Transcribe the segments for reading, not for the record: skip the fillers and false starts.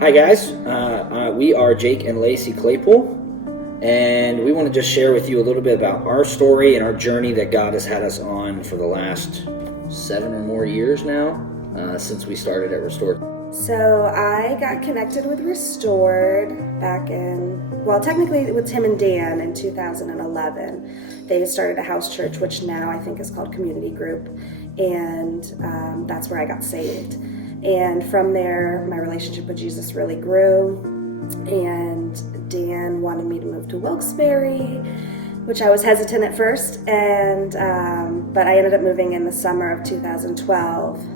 Hi guys, we are Jake and Lacey Claypoole, and we want to just share with you a little bit about our story and our journey that God has had us on for the last 7 or more years now, since we started at Restored. So I got connected with Restored back technically with Tim and Dan in 2011. They started a house church, which now I think is called Community Group, and that's where I got saved. And from there, my relationship with Jesus really grew, and Dan wanted me to move to Wilkes-Barre, which I was hesitant at first, and but I ended up moving in the summer of 2012.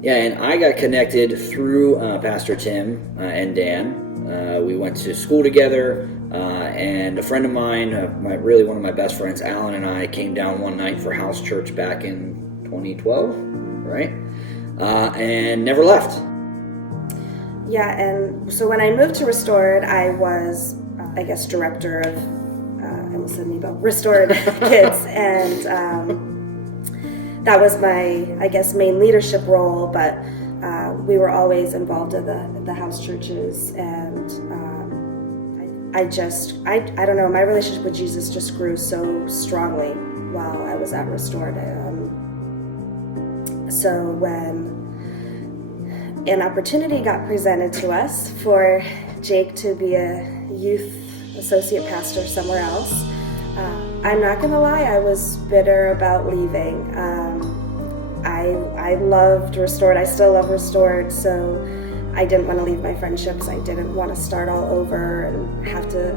Yeah, and I got connected through Pastor Tim and Dan. We went to school together, and a friend of mine, really one of my best friends, Alan, and I came down one night for house church back in 2012, right? And never left. Yeah, and so when I moved to Restored, I was, director of, I almost said Nebo, Restored Kids, and that was my, main leadership role, but we were always involved in the house churches, and I don't know, my relationship with Jesus just grew so strongly while I was at Restored. So when an opportunity got presented to us for Jake to be a youth associate pastor somewhere else, I'm not going to lie, I was bitter about leaving. I loved Restored. I still love Restored, so I didn't want to leave my friendships. I didn't want to start all over and have to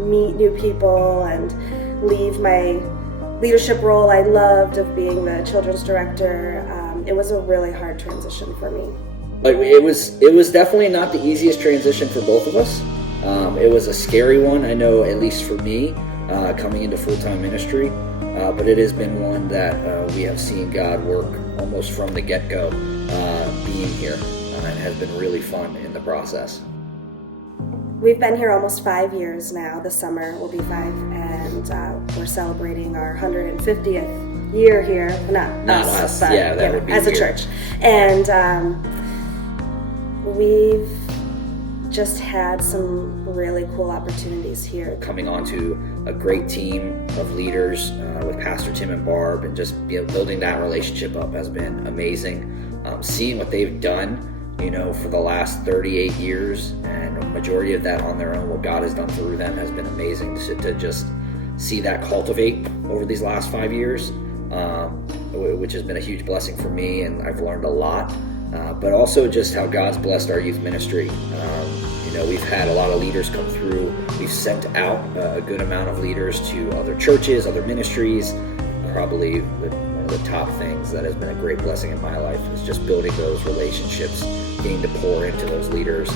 meet new people and leave my leadership role I loved of being the children's director. It was a really hard transition for me. It was definitely not the easiest transition for both of us. It was a scary one, I know, at least for me, coming into full-time ministry. But it has been one that we have seen God work almost from the get-go, being here, and has been really fun in the process. We've been here almost 5 years now. This summer will be 5, and we're celebrating our 150th year here. Not us, but yeah, that would be as weird. A church. And we've just had some really cool opportunities here. Coming onto a great team of leaders with Pastor Tim and Barb, and just building that relationship up has been amazing. Seeing what they've done, for the last 38 years, and a majority of that on their own, what God has done through them has been amazing to just see that cultivate over these last 5 years, which has been a huge blessing for me, and I've learned a lot. But also just how God's blessed our youth ministry. We've had a lot of leaders come through. We've sent out a good amount of leaders to other churches, other ministries. Probably one of the top things that has been a great blessing in my life is just building those relationships, getting to pour into those leaders,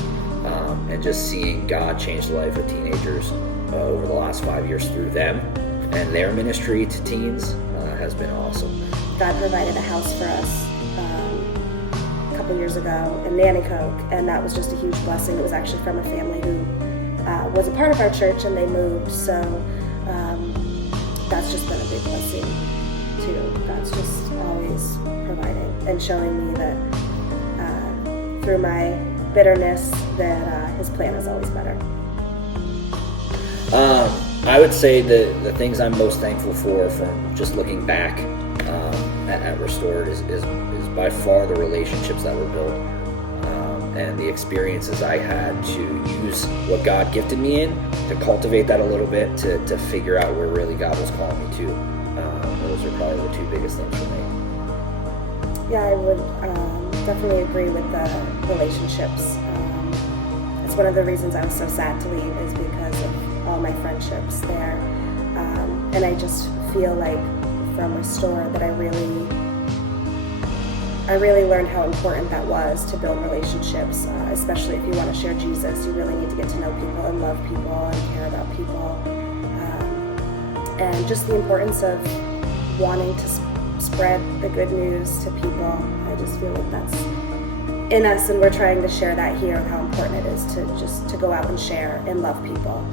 and just seeing God change the life of teenagers over the last 5 years through them and their ministry to teens has been awesome. God provided a house for us a couple years ago in Nanticoke, and that was just a huge blessing. It was actually from a family who was a part of our church, and they moved, so that's just been a big blessing too. God's just always providing and showing me that through my bitterness that His plan is always better. I would say the things I'm most thankful for from just looking back at Restored is by far the relationships that were built, and the experiences I had to use what God gifted me in to cultivate that a little bit, to figure out where really God was calling me to. Those are probably the two biggest things for me. Yeah, I would definitely agree with the relationships. It's one of the reasons I was so sad to leave, is because of all my friendships there. And I just feel like from Restore that I really learned how important that was, to build relationships, especially if you want to share Jesus. You really need to get to know people and love people and care about people. And just the importance of wanting to spread the good news to people. I just feel like that's in us, and we're trying to share that here, and how important it is to go out and share and love people.